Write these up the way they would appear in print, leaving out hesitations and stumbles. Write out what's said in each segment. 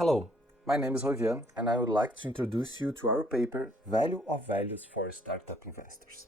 Hello, my name is Rovian and I would like to introduce you to our paper Value of Values for Startup Investors.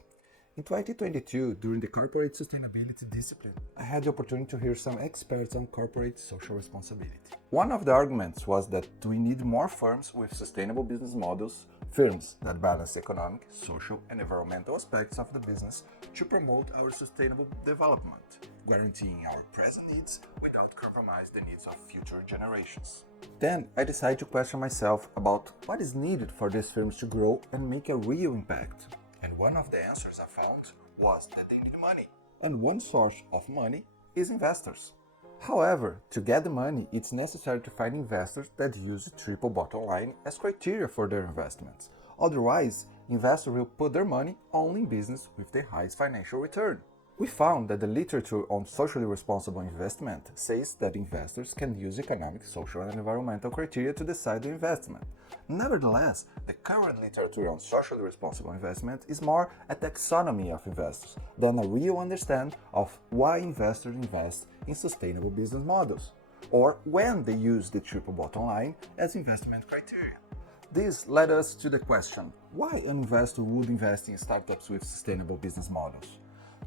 In 2022, during the Corporate Sustainability discipline, I had the opportunity to hear some experts on corporate social responsibility. One of the arguments was that we need more firms with sustainable business models, firms that balance economic, social, and environmental aspects of the business to promote our sustainable development, guaranteeing our present needs without compromising the needs of future generations. Then I decided to question myself about what is needed for these firms to grow and make a real impact. And one of the answers I found was that they need money. And one source of money is investors. However, to get the money, it's necessary to find investors that use the triple bottom line as criteria for their investments. Otherwise, investors will put their money only in business with the highest financial return. We found that the literature on socially responsible investment says that investors can use economic, social, and environmental criteria to decide the investment. Nevertheless, the current literature on socially responsible investment is more a taxonomy of investors than a real understanding of why investors invest in sustainable business models, or when they use the triple bottom line as investment criteria. This led us to the question, why an investor would invest in startups with sustainable business models?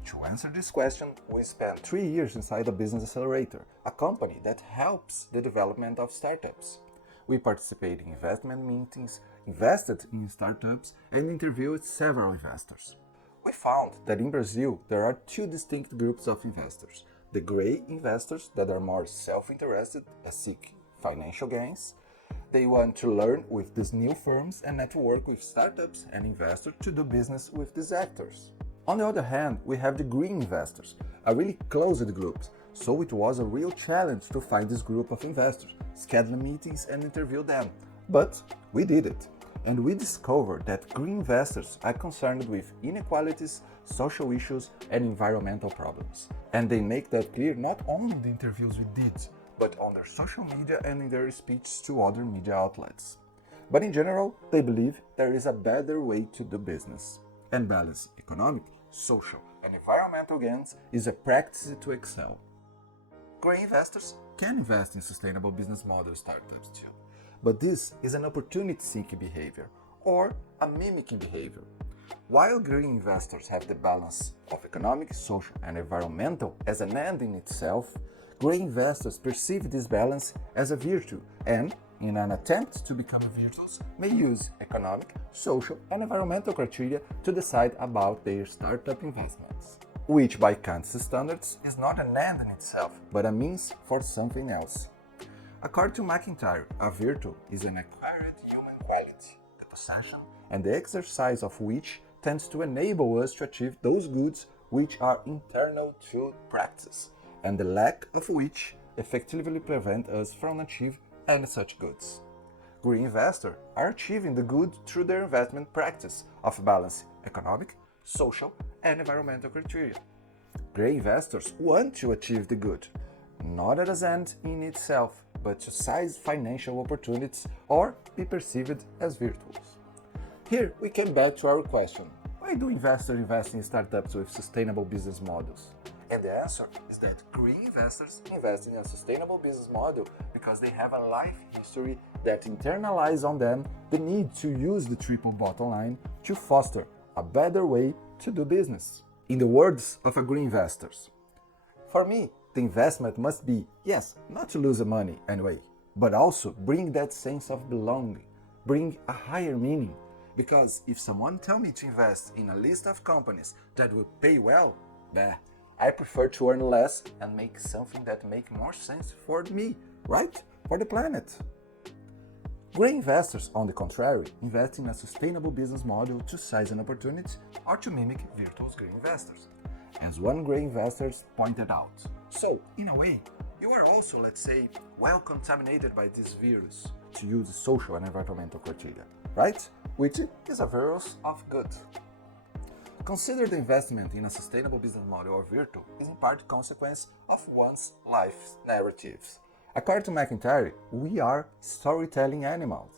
To answer this question, we spent 3 years inside the Business Accelerator, a company that helps the development of startups. We participated in investment meetings, invested in startups, and interviewed several investors. We found that in Brazil there are two distinct groups of investors: the gray investors that are more self-interested and seek financial gains. They want to learn with these new firms and network with startups and investors to do business with these actors. On the other hand, we have the green investors, a really closed group, so it was a real challenge to find this group of investors, schedule meetings and interview them. But we did it, and we discovered that green investors are concerned with inequalities, social issues and environmental problems. And they make that clear not only in the interviews we did, but on their social media and in their speech to other media outlets. But in general, they believe there is a better way to do business, and balance economic, social, and environmental gains is a practice to excel. Grey investors can invest in sustainable business model startups too, but this is an opportunity-seeking behavior or a mimicking behavior. While green investors have the balance of economic, social, and environmental as an end in itself, grey investors perceive this balance as a virtue and, in an attempt to become virtuous, may use economic, social, and environmental criteria to decide about their startup investments, which by Kant's standards is not an end in itself, but a means for something else. According to McIntyre, a virtue is an acquired human quality, the possession and the exercise of which tends to enable us to achieve those goods which are internal to practice, and the lack of which effectively prevent us from achieving any such goods. Green investors are achieving the good through their investment practice of balancing economic, social, and environmental criteria. Grey investors want to achieve the good, not as an end in itself, but to seize financial opportunities or be perceived as virtuous. Here we came back to our question, why do investors invest in startups with sustainable business models? And the answer is that green investors invest in a sustainable business model because they have a life history that internalizes on them the need to use the triple bottom line to foster a better way to do business. In the words of a green investor, for me, the investment must be, yes, not to lose the money anyway, but also bring that sense of belonging, bring a higher meaning. Because if someone tells me to invest in a list of companies that will pay well, I prefer to earn less and make something that makes more sense for me, right? For the planet. Grey investors, on the contrary, invest in a sustainable business model to seize an opportunity or to mimic virtuous grey investors, as one grey investor pointed out. So, in a way, you are also, let's say, well contaminated by this virus, to use social and environmental criteria, right? Which is a virus of good. Consider the investment in a sustainable business model or virtue is in part consequence of one's life narratives. According to McIntyre, we are storytelling animals.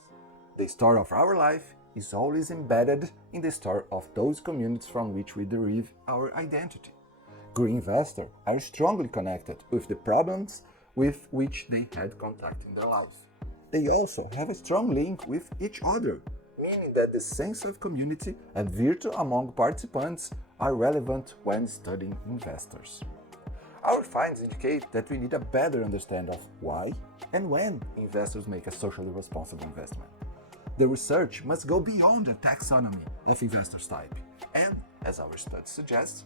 The story of our life is always embedded in the story of those communities from which we derive our identity. Green investors are strongly connected with the problems with which they had contact in their life. they also have a strong link with each other, meaning that the sense of community and virtue among participants are relevant when studying investors. Our findings indicate that we need a better understanding of why and when investors make a socially responsible investment. The research must go beyond the taxonomy of investors type and, as our study suggests,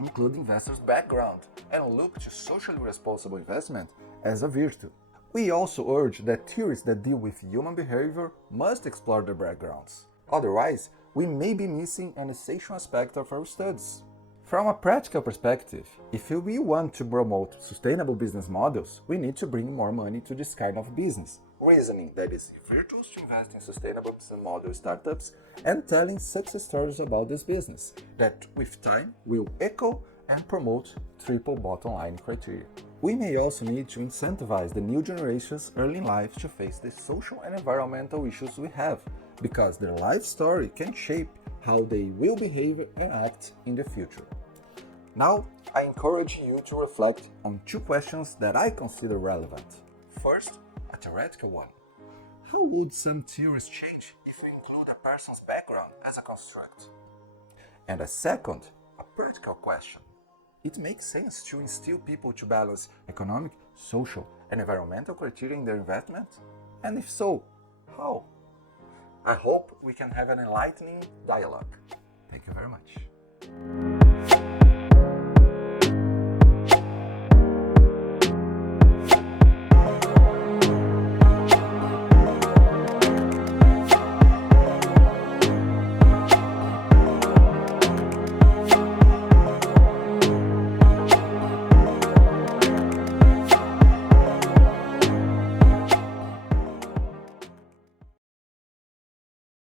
include investors' background and look to socially responsible investment as a virtue. We also urge that theories that deal with human behavior must explore their backgrounds. Otherwise, we may be missing an essential aspect of our studies. From a practical perspective, if we want to promote sustainable business models, we need to bring more money to this kind of business, reasoning that is virtuous to invest in sustainable business model startups and telling success stories about this business that with time will echo and promote triple bottom line criteria. We may also need to incentivize the new generations early in life to face the social and environmental issues we have, because their life story can shape how they will behave and act in the future. Now, I encourage you to reflect on two questions that I consider relevant. First, a theoretical one. How would some theories change if we include a person's background as a construct? And a second, a practical question. It makes sense to instill people to balance economic, social, and environmental criteria in their investment? And if so, how? I hope we can have an enlightening dialogue. Thank you very much.